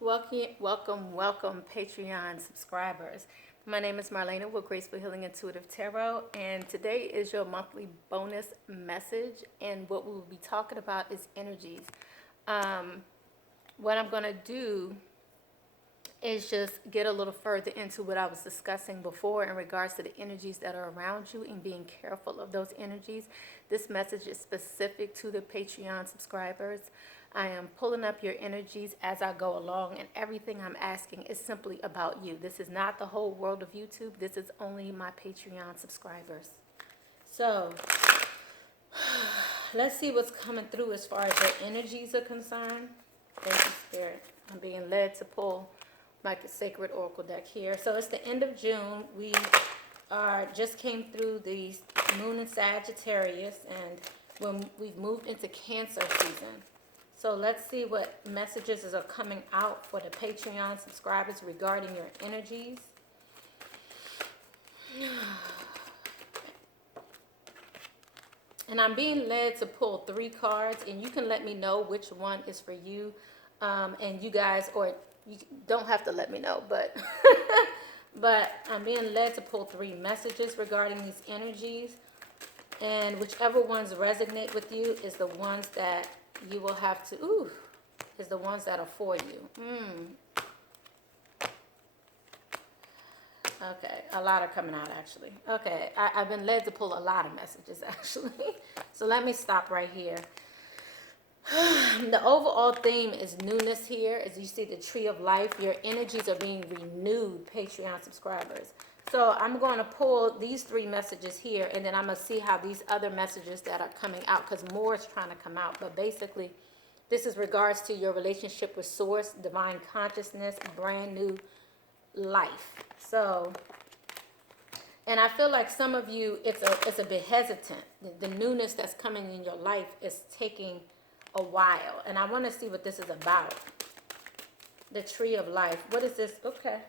Welcome, Patreon subscribers. My name is Marlena with Graceful Healing Intuitive Tarot, and today is your monthly bonus message. And what we will be talking about is energies. What I'm going to do is just get a little further into what I was discussing before in regards to the energies that are around you and being careful of those energies. This message is specific to the Patreon subscribers. I am pulling up your energies as I go along, and everything I'm asking is simply about you. This is not the whole world of YouTube. This is only my Patreon subscribers. So let's see what's coming through as far as your energies are concerned. Thank you, Spirit. I'm being led to pull like the Sacred Oracle deck here. So it's the end of June. We just came through the moon in Sagittarius, and when we've moved into Cancer season. So let's see what messages are coming out for the Patreon subscribers regarding your energies. And I'm being led to pull 3 cards, and you can let me know which one is for you. And you guys, or you don't have to let me know, but but I'm being led to pull 3 messages regarding these energies. And whichever ones resonate with you is the ones that you will have to, is the ones that are for you. Okay, a lot are coming out actually. Okay, I've been led to pull a lot of messages actually. So let me stop right here. The overall theme is newness here. As you see the tree of life, your energies are being renewed, Patreon subscribers. So I'm going to pull these 3 messages here, and then I'm going to see how these other messages that are coming out, because more is trying to come out. But basically, this is regards to your relationship with Source, divine consciousness, brand new life. So, and I feel like some of you, it's a bit hesitant. The newness that's coming in your life is taking a while, and I want to see what this is about. The tree of life. What is this? Okay.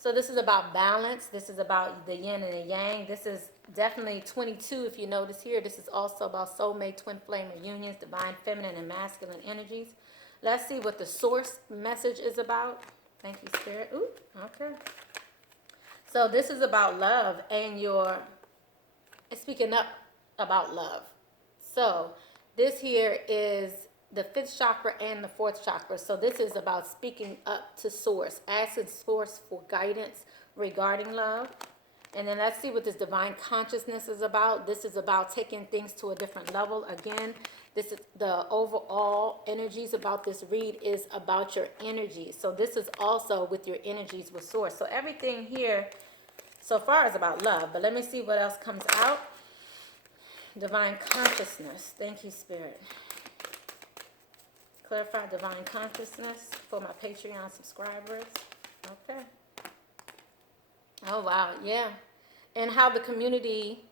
So this is about balance. This is about the yin and the yang. This is definitely 22, if you notice here. This is also about soulmate, twin flame reunions, divine feminine and masculine energies. Let's see what the source message is about. Thank you, Spirit. Ooh, okay. So this is about love, and it's speaking up about love. So this here is the 5th chakra and the 4th chakra. So this is about speaking up to Source, asking Source for guidance regarding love. And then let's see what this divine consciousness is about. This is about taking things to a different level. Again, this is the overall energies about this read is about your energies. So this is also with your energies with Source. So everything here so far is about love. But let me see what else comes out. Divine consciousness. Thank you, Spirit. Clarify divine consciousness for my Patreon subscribers. Okay. Oh, wow. Yeah. And how the community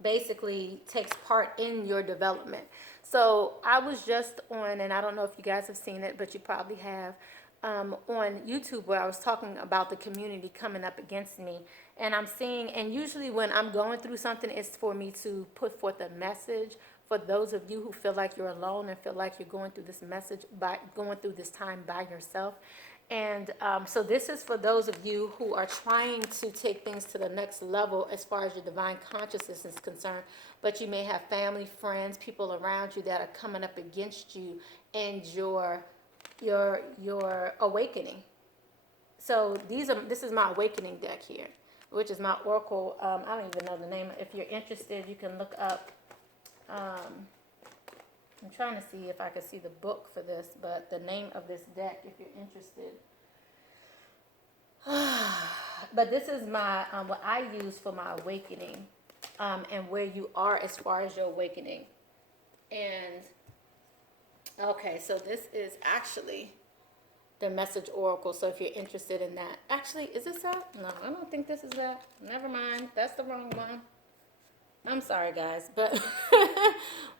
basically takes part in your development. So I was just on, and I don't know if you guys have seen it, but you probably have, on YouTube, where I was talking about the community coming up against me. And I'm seeing, and usually when I'm going through something, it's for me to put forth a message for those of you who feel like you're alone and feel like you're going through this message, by going through this time by yourself. And so this is for those of you who are trying to take things to the next level as far as your divine consciousness is concerned, but you may have family, friends, people around you that are coming up against you and your awakening. So this is my awakening deck here, which is my oracle. I don't even know the name. If you're interested, you can look up. I'm trying to see if I can see the book for this, but the name of this deck, if you're interested. But this is my what I use for my awakening, and where you are as far as your awakening. And okay, so this is actually the message oracle. So if you're interested in that, actually, is this that? No, I don't think this is that. Never mind, that's the wrong one. I'm sorry, guys, but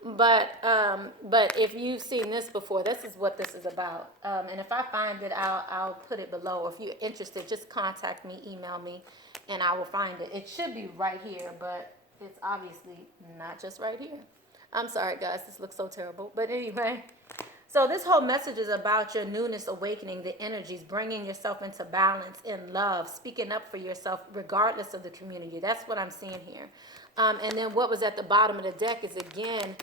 but if you've seen this before, this is what this is about. And if I find it, I'll put it below. If you're interested, just contact me, email me, and I will find it. It should be right here, but it's obviously not just right here. I'm sorry, guys. This looks so terrible, but anyway. So this whole message is about your newness, awakening the energies, bringing yourself into balance in love, speaking up for yourself regardless of the community. That's what I'm seeing here. And then what was at the bottom of the deck is again,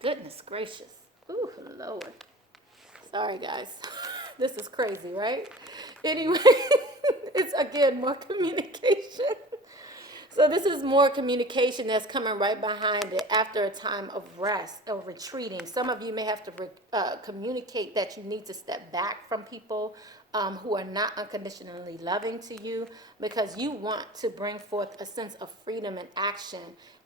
goodness gracious. Ooh, Lord. Sorry, guys. This is crazy, right? Anyway, it's again more communication. So this is more communication that's coming right behind it after a time of rest or retreating. Some of you may have to communicate that you need to step back from people who are not unconditionally loving to you, because you want to bring forth a sense of freedom and action.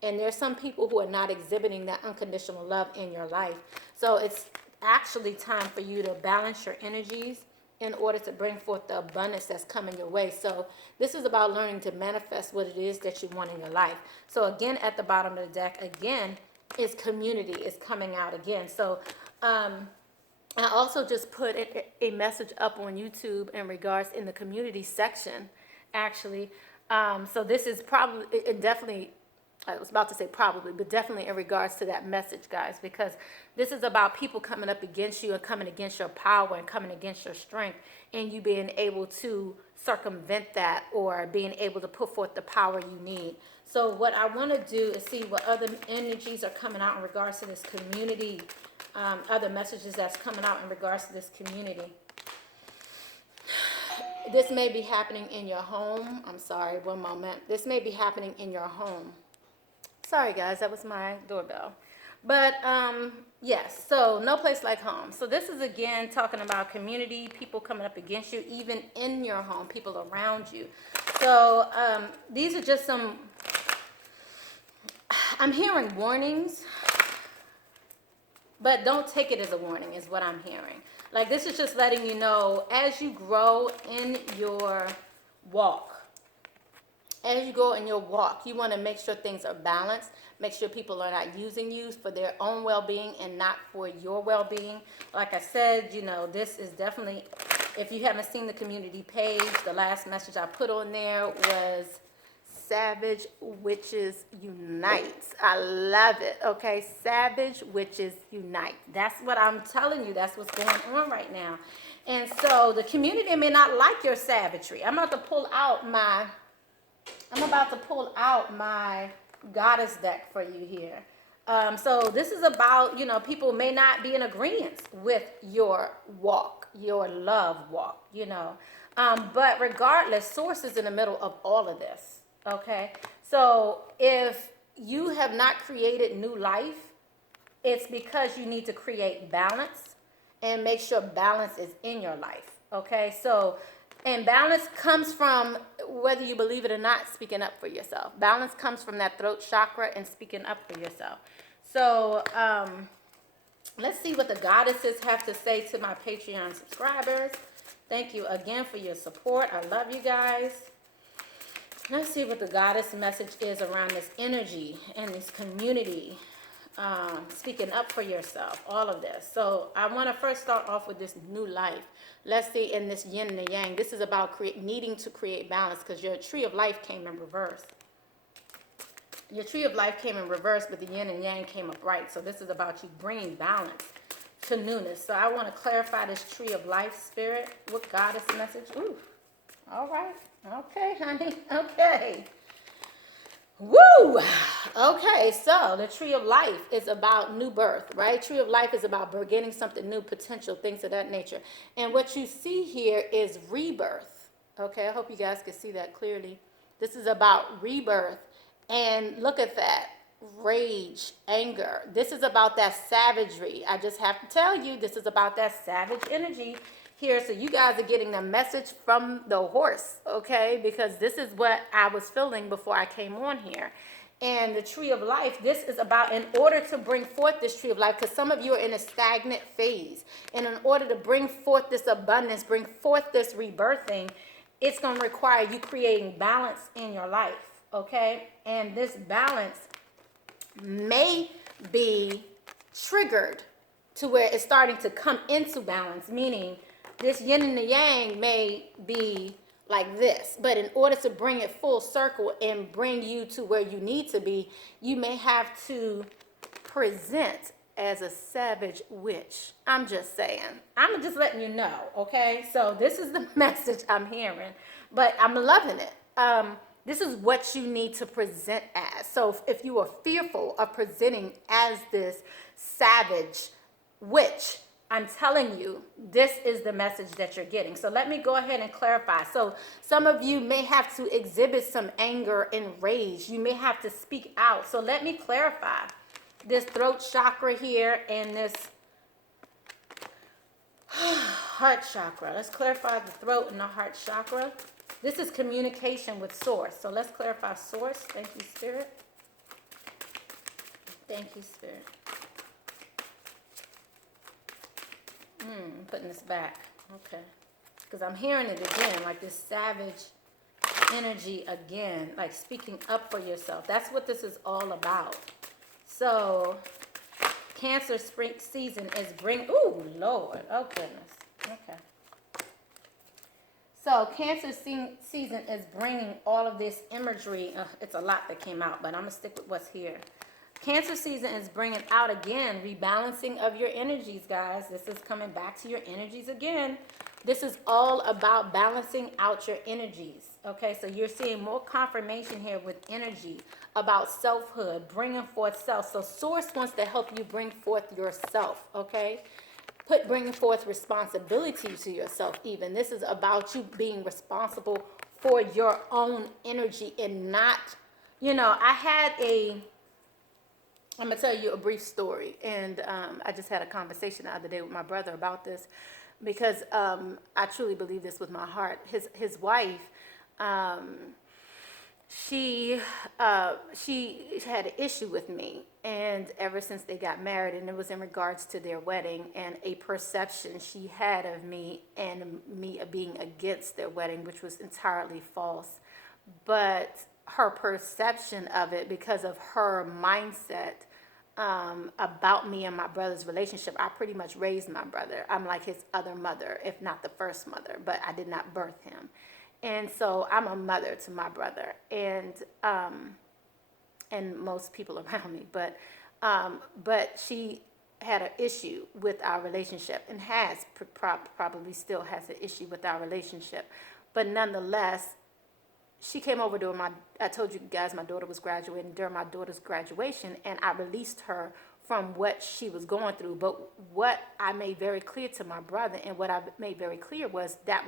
And there's some people who are not exhibiting that unconditional love in your life. So it's actually time for you to balance your energies in order to bring forth the abundance that's coming your way. So this is about learning to manifest what it is that you want in your life. So again, at the bottom of the deck, again, is community is coming out again. So I also just put a message up on YouTube in regards in the community section, actually. So this is probably, it definitely, I was about to say probably, but definitely in regards to that message, guys, because this is about people coming up against you and coming against your power and coming against your strength, and you being able to circumvent that or being able to put forth the power you need. So what I want to do is see what other energies are coming out in regards to this community, other messages that's coming out in regards to this community. This may be happening in your home. I'm sorry, one moment. This may be happening in your home. Sorry, guys, that was my doorbell. But yes, so no place like home. So this is again talking about community, people coming up against you, even in your home, people around you. So these are just some, I'm hearing warnings, but don't take it as a warning is what I'm hearing. Like, this is just letting you know, as you grow in your walk, you want to make sure things are balanced. Make sure people are not using you for their own well-being and not for your well-being. Like I said, you know, this is definitely, if you haven't seen the community page, the last message I put on there was Savage Witches Unite. I love it, okay? Savage Witches Unite. That's what I'm telling you. That's what's going on right now. And so the community may not like your savagery. I'm about to pull out my goddess deck for you here. So this is about, you know, people may not be in agreement with your walk, your love walk, you know. But regardless, source is in the middle of all of this, okay? So if you have not created new life, it's because you need to create balance and make sure balance is in your life, okay? So, and balance comes from, whether you believe it or not, speaking up for yourself. Balance comes from that throat chakra and speaking up for yourself. So let's see what the goddesses have to say to my Patreon subscribers. Thank you again for your support. I love you guys. Let's see what the goddess message is around this energy and this community. Speaking up for yourself, all of this. So I want to first start off with this new life. Let's see, in this yin and the yang, this is about needing to create balance, because your tree of life came in reverse. Your tree of life came in reverse, but the yin and yang came upright. So this is about you bringing balance to newness. So I want to clarify this tree of life spirit. What goddess message? Ooh, all right. Okay, honey. Okay. Woo! Okay, so the tree of life is about new birth, right? Tree of life is about beginning something new, potential, things of that nature. And what you see here is rebirth. Okay, I hope you guys can see that clearly. This is about rebirth. And look at that. Rage, anger. This is about that savagery. I just have to tell you, this is about that savage energy here. So you guys are getting the message from the horse, okay? Because this is what I was feeling before I came on here. And the tree of life, this is about, in order to bring forth this tree of life, because some of you are in a stagnant phase, and in order to bring forth this abundance, bring forth this rebirthing, it's going to require you creating balance in your life, okay? And this balance may be triggered to where it's starting to come into balance, meaning this yin and the yang may be like this, but in order to bring it full circle and bring you to where you need to be, you may have to present as a savage witch. I'm just saying. I'm just letting you know, okay? So this is the message I'm hearing, but I'm loving it. This is what you need to present as. So if you are fearful of presenting as this savage witch, I'm telling you, this is the message that you're getting. So let me go ahead and clarify. So some of you may have to exhibit some anger and rage. You may have to speak out. So let me clarify. This throat chakra here and this heart chakra. Let's clarify the throat and the heart chakra. This is communication with source. So let's clarify source. Thank you, Spirit. Thank you, Spirit. Putting this back. Okay. Because I'm hearing it again, like this savage energy again, like speaking up for yourself. That's what this is all about. So, Cancer spring season is ooh, Lord. Oh, goodness. Okay. So, Cancer season is bringing all of this imagery. It's a lot that came out, but I'm going to stick with what's here. Cancer season is bringing out again rebalancing of your energies, guys. This is coming back to your energies again. This is all about balancing out your energies. Okay, so you're seeing more confirmation here with energy about selfhood, bringing forth self. So source wants to help you bring forth yourself. Okay, bringing forth responsibility to yourself. Even this is about you being responsible for your own energy and not, I'm going to tell you a brief story. And I just had a conversation the other day with my brother about this because I truly believe this with my heart. His wife, she had an issue with me. And ever since they got married, and it was in regards to their wedding and a perception she had of me and me being against their wedding, which was entirely false. But her perception of it, because of her mindset about me and my brother's relationship, I pretty much raised my brother. I'm like his other mother, if not the first mother, but I did not birth him. And so I'm a mother to my brother and most people around me. But she had an issue with our relationship and has probably still has an issue with our relationship. But nonetheless, she came over during I told you guys my daughter was graduating, during my daughter's graduation, and I released her from what she was going through. But what I made very clear to my brother and what I made very clear was that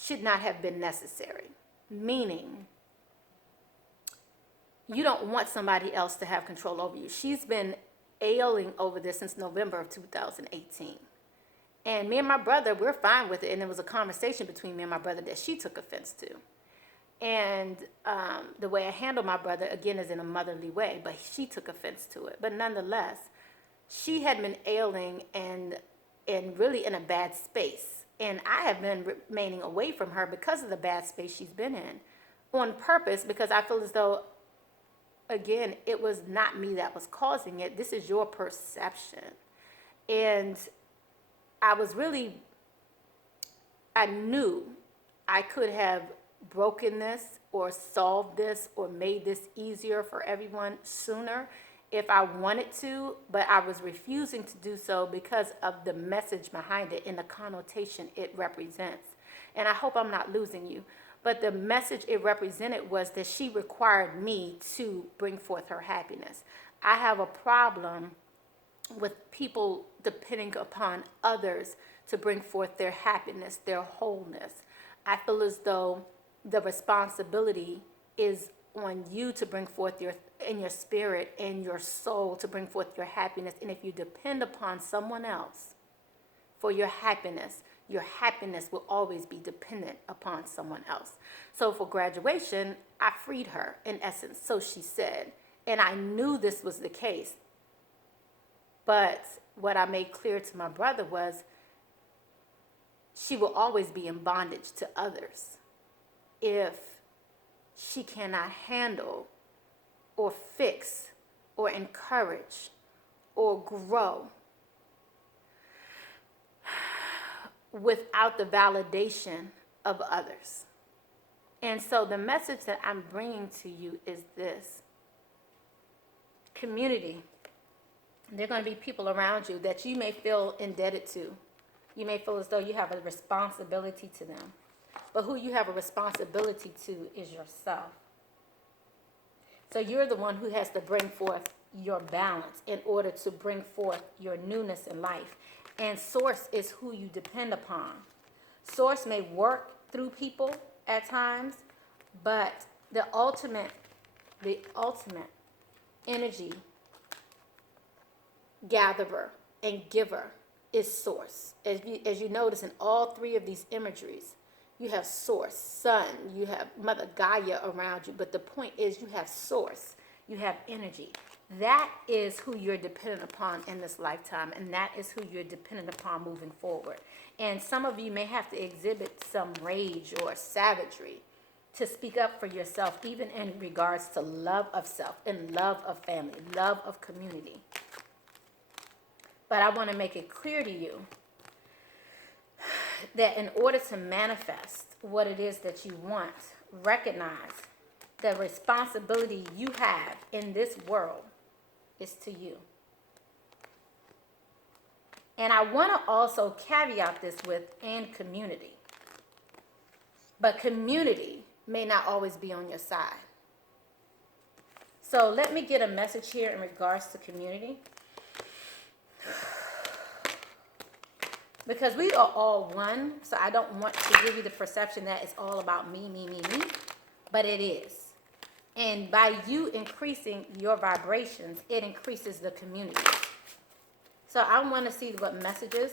should not have been necessary. Meaning, you don't want somebody else to have control over you. She's been ailing over this since November of 2018. And me and my brother, we're fine with it. And there was a conversation between me and my brother that she took offense to. And the way I handle my brother, again, is in a motherly way. But she took offense to it. But nonetheless, she had been ailing and really in a bad space. And I have been remaining away from her because of the bad space she's been in. On purpose, because I feel as though, again, it was not me that was causing it. This is your perception. And I knew I could have broken this or solved this or made this easier for everyone sooner if I wanted to, but I was refusing to do so because of the message behind it and the connotation it represents. And I hope I'm not losing you, but the message it represented was that she required me to bring forth her happiness. I have a problem with people depending upon others to bring forth their happiness, their wholeness. I feel as though the responsibility is on you to bring forth your spirit and your soul to bring forth your happiness. And if you depend upon someone else for your happiness will always be dependent upon someone else. So for graduation, I freed her in essence, so she said. And I knew this was the case. But what I made clear to my brother was she will always be in bondage to others if she cannot handle or fix or encourage or grow without the validation of others. And so the message that I'm bringing to you is this: community. There are going to be people around you that you may feel indebted to. You may feel as though you have a responsibility to them. But who you have a responsibility to is yourself. So you're the one who has to bring forth your balance in order to bring forth your newness in life. And source is who you depend upon. Source may work through people at times, but the ultimate energy gatherer and giver is source. As you notice in all three of these imageries, you have source, sun, you have Mother Gaia around you, but the point is you have source, you have energy. That is who you're dependent upon in this lifetime, and that is who you're dependent upon moving forward. And some of you may have to exhibit some rage or savagery to speak up for yourself, even in regards to love of self and love of family, love of community. But I want to make it clear to you that in order to manifest what it is that you want, recognize the responsibility you have in this world is to you. And I want to also caveat this with and community. But community may not always be on your side. So let me get a message here in regards to community. Because we are all one, so I don't want to give you the perception that it's all about me, but it is. And by you increasing your vibrations, it increases the community. So I want to see what messages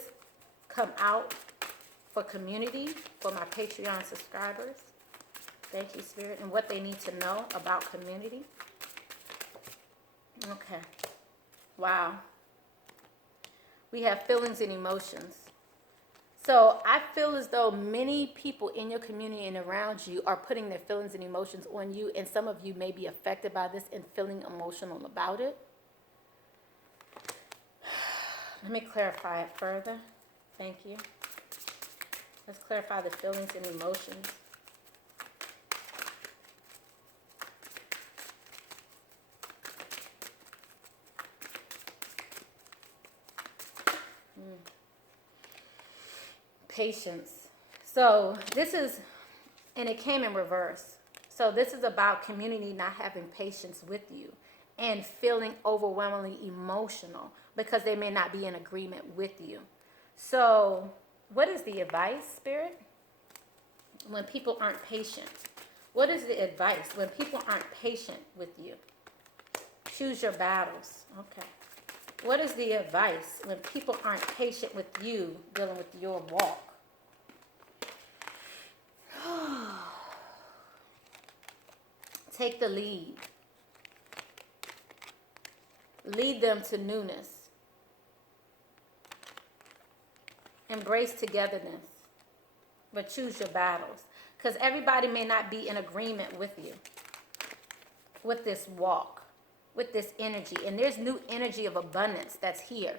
come out for community, for my Patreon subscribers. Thank you, Spirit, and what they need to know about community. Okay. Wow. We have feelings and emotions. So I feel as though many people in your community and around you are putting their feelings and emotions on you, and some of you may be affected by this and feeling emotional about it. Let me clarify it further. Thank you. Let's clarify the feelings and emotions. Patience. So this is, and it came in reverse. So this is about community not having patience with you and feeling overwhelmingly emotional because they may not be in agreement with you. So what is the advice, Spirit? When people aren't patient. What is the advice when people aren't patient with you? Choose your battles. Okay. What is the advice when people aren't patient with you dealing with your walk? Take the lead. Lead them to newness. Embrace togetherness. But choose your battles. Because everybody may not be in agreement with you. With this walk. With this energy. And there's new energy of abundance that's here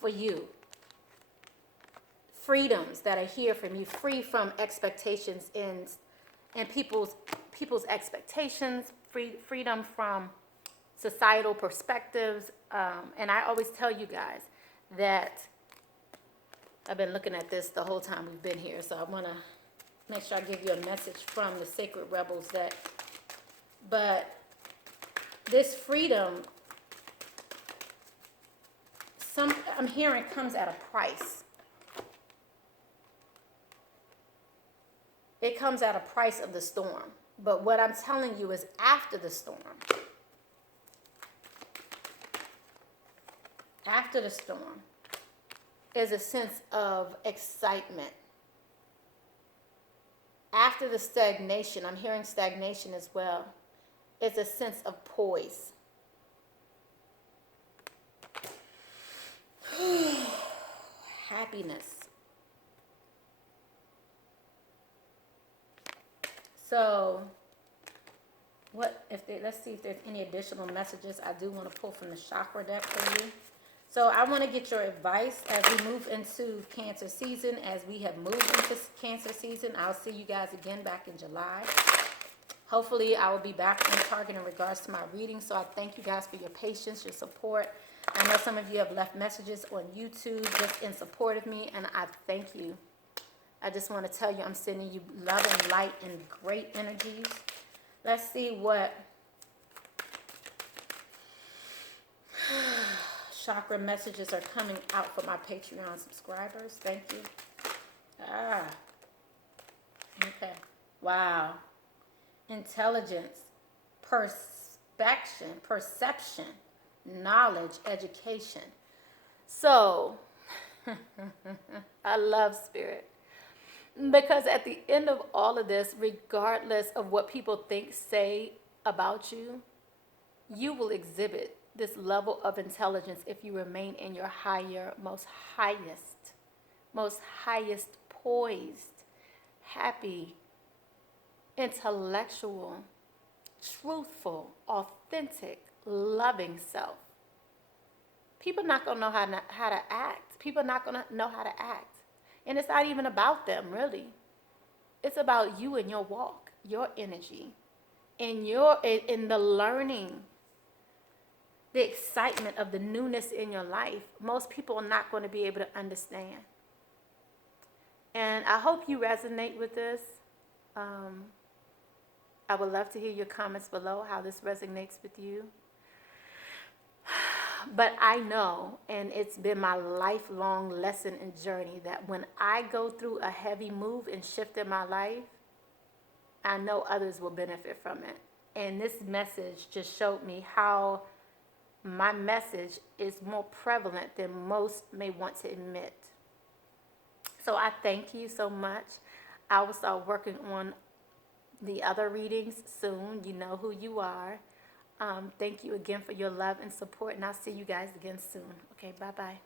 for you. Freedoms that are here from you. Free from expectations and people's expectations. Freedom from societal perspectives. And I always tell you guys that I've been looking at this the whole time we've been here. So I want to make sure I give you a message from the Sacred Rebels but this freedom, I'm hearing comes at a price. It comes at a price of the storm. But what I'm telling you is after the storm. After the storm is a sense of excitement. After the stagnation, I'm hearing stagnation as well, is a sense of poise. Happiness. So, let's see if there's any additional messages I do want to pull from the chakra deck for you. So I want to get your advice as we move into Cancer season. As we have moved into Cancer season, I'll see you guys again back in July. Hopefully, I will be back on target in regards to my reading. So I thank you guys for your patience, your support. I know some of you have left messages on YouTube just in support of me, and I thank you. I just want to tell you I'm sending you love and light and great energies. Let's see what chakra messages are coming out for my Patreon subscribers. Thank you. Okay. Wow. Intelligence, perception, knowledge, education. So, I love spirit. Because at the end of all of this, regardless of what people think, say about you, you will exhibit this level of intelligence if you remain in your higher, most highest poised, happy, intellectual, truthful, authentic, loving self. People not going to know how to act. People not going to know how to act. And it's not even about them, really. It's about you and your walk, your energy, and in the learning, the excitement of the newness in your life. Most people are not going to be able to understand. And I hope you resonate with this. I would love to hear your comments below, how this resonates with you. But I know, and it's been my lifelong lesson and journey, that when I go through a heavy move and shift in my life, I know others will benefit from it. And this message just showed me how my message is more prevalent than most may want to admit. So I thank you so much. I will start working on the other readings soon. You know who you are. Thank you again for your love and support, and I'll see you guys again soon. Okay, bye-bye.